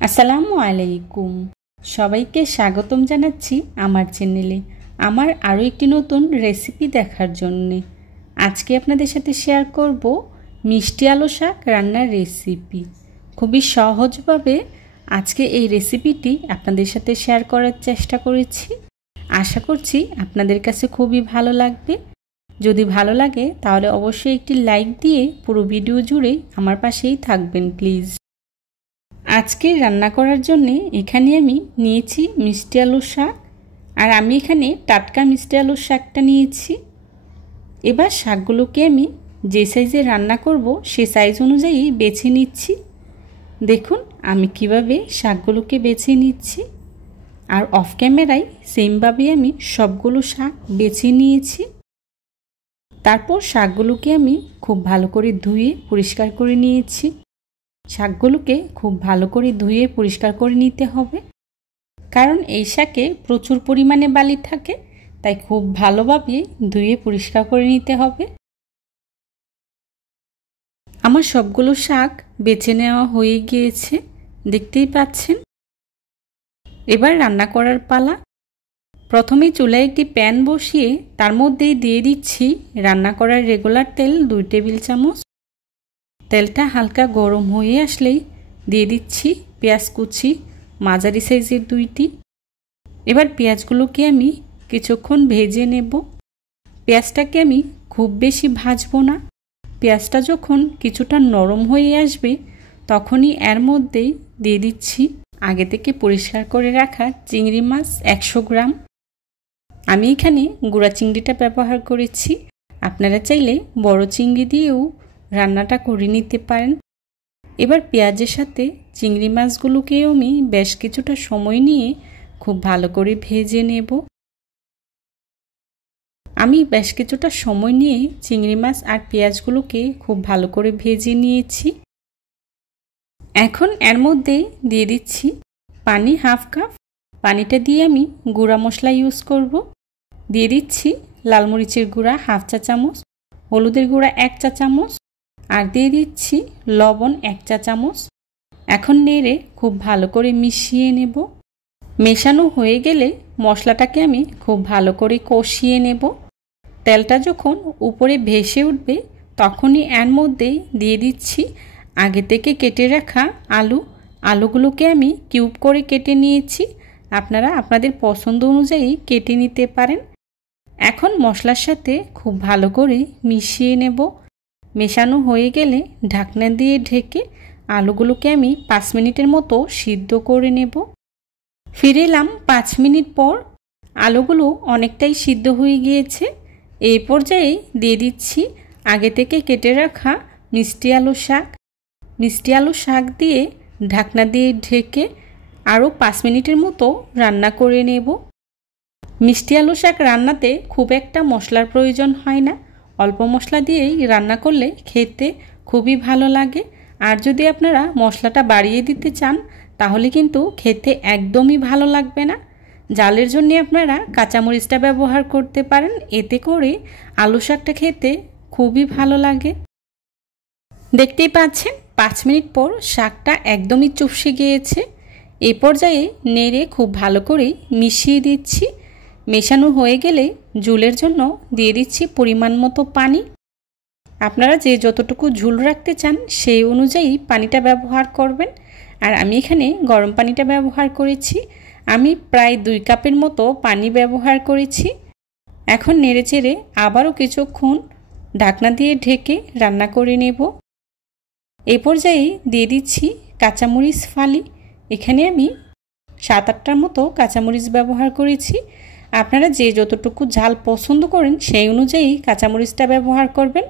আসসালামু আলাইকুম। সবাইকে স্বাগতম জানাচ্ছি আমার চ্যানেলে আমার আরও একটি নতুন রেসিপি দেখার জন্য। আজকে আপনাদের সাথে শেয়ার করব মিষ্টি আলু শাক রান্নার রেসিপি। খুবই সহজভাবে আজকে এই রেসিপিটি আপনাদের সাথে শেয়ার করার চেষ্টা করেছি। আশা করছি আপনাদের কাছে খুবই ভালো লাগবে। যদি ভালো লাগে তাহলে অবশ্যই একটি লাইক দিয়ে পুরো ভিডিও জুড়ে আমার পাশেই থাকবেন প্লিজ। আজকে রান্না করার জন্য এখানে আমি নিয়েছি মিষ্টি আলুর শাক, আর আমি এখানে টাটকা মিষ্টি আলুর শাকটা নিয়েছি। এবার শাকগুলোকে আমি যে সাইজে রান্না করব সে সাইজ অনুযায়ী বেছে নিচ্ছি। দেখুন আমি কিভাবে শাকগুলোকে বেছে নিচ্ছি, আর অফ ক্যামেরায় সেমভাবে আমি সবগুলো শাক বেছে নিয়েছি। তারপর শাকগুলোকে আমি খুব ভালো করে ধুয়ে পরিষ্কার করে নিয়েছি। শাকগুলোকে খুব ভালো করে ধুয়ে পরিষ্কার করে নিতে হবে, কারণ এই শাকে প্রচুর পরিমাণে বালি থাকে, তাই খুব ভালোভাবে ধুয়ে পরিষ্কার করে নিতে হবে। আমার সবগুলো শাক বেছে নেওয়া হয়ে গিয়েছে, দেখতেই পাচ্ছেন। এবার রান্না করার পালা। প্রথমে চুলায় একটি প্যান বসিয়ে তার মধ্যেই দিয়ে দিচ্ছি রান্না করার রেগুলার তেল 2 টেবিল চামচ। তেলটা হালকা গরম হয়ে আসলেই দিয়ে দিচ্ছি পেঁয়াজ কুচি, মাঝারি সাইজের 2টি। এবার পেঁয়াজগুলোকে আমি কিছুক্ষণ ভেজে নেব। পেঁয়াজটাকে আমি খুব বেশি ভাজবো না। পেঁয়াজটা যখন কিছুটা নরম হয়ে আসবে তখনই এর মধ্যেই দিয়ে দিচ্ছি আগে থেকে পরিষ্কার করে রাখা চিংড়ি মাছ 100 গ্রাম। আমি এখানে গুঁড়া চিংড়িটা ব্যবহার করেছি, আপনারা চাইলে বড় চিংড়ি দিয়েও রান্নাটা করে নিতে পারেন। এবার পেঁয়াজের সাথে চিংড়ি মাছগুলোকেও আমি বেশ কিছুটা সময় নিয়ে খুব ভালো করে ভেজে নেব। আমি বেশ কিছুটা সময় নিয়ে চিংড়ি মাছ আর পেঁয়াজগুলোকে খুব ভালো করে ভেজে নিয়েছি। এখন এর মধ্যে দিয়ে দিচ্ছি পানি 1/2 কাপ। পানিটা দিয়ে আমি গুঁড়া মশলা ইউজ করব। দিয়ে দিচ্ছি লাল মরিচের গুঁড়া 1/2 চা চামচ, হলুদের গুঁড়া 1 চা চামচ, আর দিয়ে দিচ্ছি লবণ 1 চা চামচ। এখন নেড়ে খুব ভালো করে মিশিয়ে নেব। মেশানো হয়ে গেলে মশলাটাকে আমি খুব ভালো করে কষিয়ে নেব। তেলটা যখন উপরে ভেসে উঠবে তখনই এর মধ্যে দিয়ে দিচ্ছি আগে থেকে কেটে রাখা আলুগুলোকে আমি কিউব করে কেটে নিয়েছি। আপনারা আপনাদের পছন্দ অনুযায়ী কেটে নিতে পারেন। এখন মশলার সাথে খুব ভালো করে মিশিয়ে নেব। মেশানো হয়ে গেলে ঢাকনা দিয়ে ঢেকে আলুগুলোকে আমি 5 মিনিটের মতো সিদ্ধ করে নেব। ফিরে এলাম 5 মিনিট পর। আলুগুলো অনেকটাই সিদ্ধ হয়ে গিয়েছে। এই পর্যায়ে দিয়ে দিচ্ছি আগে থেকে কেটে রাখা মিষ্টি আলু শাক। মিষ্টি আলু শাক দিয়ে ঢাকনা দিয়ে ঢেকে আরও 5 মিনিটের মতো রান্না করে নেব। মিষ্টি আলু শাক রান্নাতে খুব একটা মশলার প্রয়োজন হয় না, অল্প মশলা দিয়েই রান্না করলে খেতে খুবই ভালো লাগে। আর যদি আপনারা মশলাটা বাড়িয়ে দিতে চান তাহলে কিন্তু খেতে একদমই ভালো লাগবে না। জালের জন্য আপনারা কাঁচামরিচটা ব্যবহার করতে পারেন, এতে করে আলু শাকটা খেতে খুবই ভালো লাগে। দেখতেই পাচ্ছেন 5 মিনিট পর শাকটা একদমই চুপসে গিয়েছে। এই পর্যায়ে নেড়ে খুব ভালো করে মিশিয়ে দিচ্ছি। মেশানো হয়ে গেলে ঝোলের জন্য দিয়ে দিচ্ছি পরিমাণ মতো পানি। আপনারা যে যতটুকু ঝোল রাখতে চান সেই অনুযায়ী পানিটা ব্যবহার করবেন। আর আমি এখানে গরম পানিটা ব্যবহার করেছি। আমি প্রায় 2 কাপের মতো পানি ব্যবহার করেছি। এখন নেড়েচেড়ে আবারও কিছুক্ষণ ঢাকনা দিয়ে ঢেকে রান্না করে নেব। এই পর্যায়ে দিয়ে দিচ্ছি কাঁচামরিচ ফালি। এখানে আমি 7-8টার মতো কাঁচামরিচ ব্যবহার করেছি। আপনারা যে যতটুকু ঝাল পছন্দ করেন সেই অনুযায়ী কাঁচামরিচটা ব্যবহার করবেন।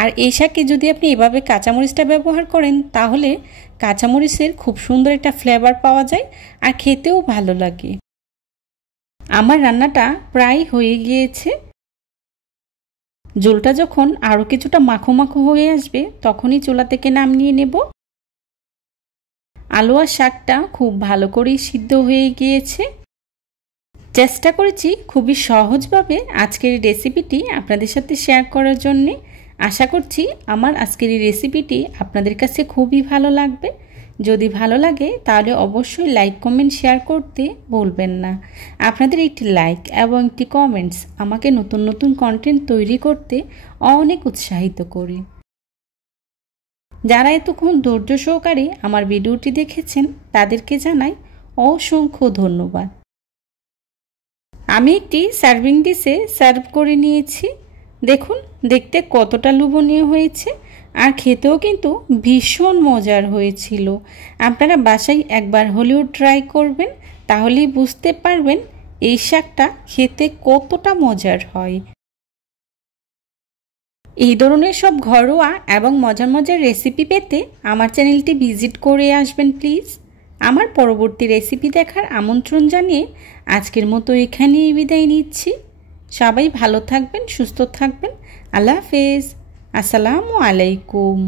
আর এই শাকে যদি আপনি এভাবে কাঁচামরিচটা ব্যবহার করেন তাহলে কাঁচামরিচের খুব সুন্দর একটা ফ্লেভার পাওয়া যায় আর খেতেও ভালো লাগে। আমার রান্নাটা প্রায় হয়ে গিয়েছে। ঝোলটা যখন আরও কিছুটা মাখো মাখো হয়ে আসবে তখনই চুলা থেকে নামিয়ে নেব। আলু আর শাকটা খুব ভালো করেই সিদ্ধ হয়ে গিয়েছে। চেষ্টা করেছি খুবই সহজভাবে আজকের এই রেসিপিটি আপনাদের সাথে শেয়ার করার জন্যে। আশা করছি আমার আজকের এই রেসিপিটি আপনাদের কাছে খুবই ভালো লাগবে। যদি ভালো লাগে তাহলে অবশ্যই লাইক কমেন্ট শেয়ার করতে ভুলবেন না। আপনাদের একটি লাইক এবং একটি কমেন্টস আমাকে নতুন নতুন কন্টেন্ট তৈরি করতে অনেক উৎসাহিত করে। যারা এতক্ষণ ধৈর্য সহকারে আমার ভিডিওটি দেখেছেন তাদেরকে জানাই অসংখ্য ধন্যবাদ। আমি একটি সার্ভিং ডিশে সার্ভ করে নিয়েছি। দেখুন দেখতে কতটা লোভনীয় হয়েছে, আর খেতেও কিন্তু ভীষণ মজার হয়েছিল। আপনারা বাসায় একবার হলেও ট্রাই করবেন, তাহলেই বুঝতে পারবেন এই শাকটা খেতে কতটা মজার হয়। এই ধরনের সব ঘরোয়া এবং মজার মজার রেসিপি পেতে আমার চ্যানেলটি ভিজিট করে আসবেন প্লিজ। আমার পরবর্তী রেসিপি দেখার আমন্ত্রণ জানিয়ে আজকের মতো এখানেই বিদায় নিচ্ছি। সবাই ভালো থাকবেন, সুস্থ থাকবেন। আল্লাহ হাফেজ। আসসালামু আলাইকুম।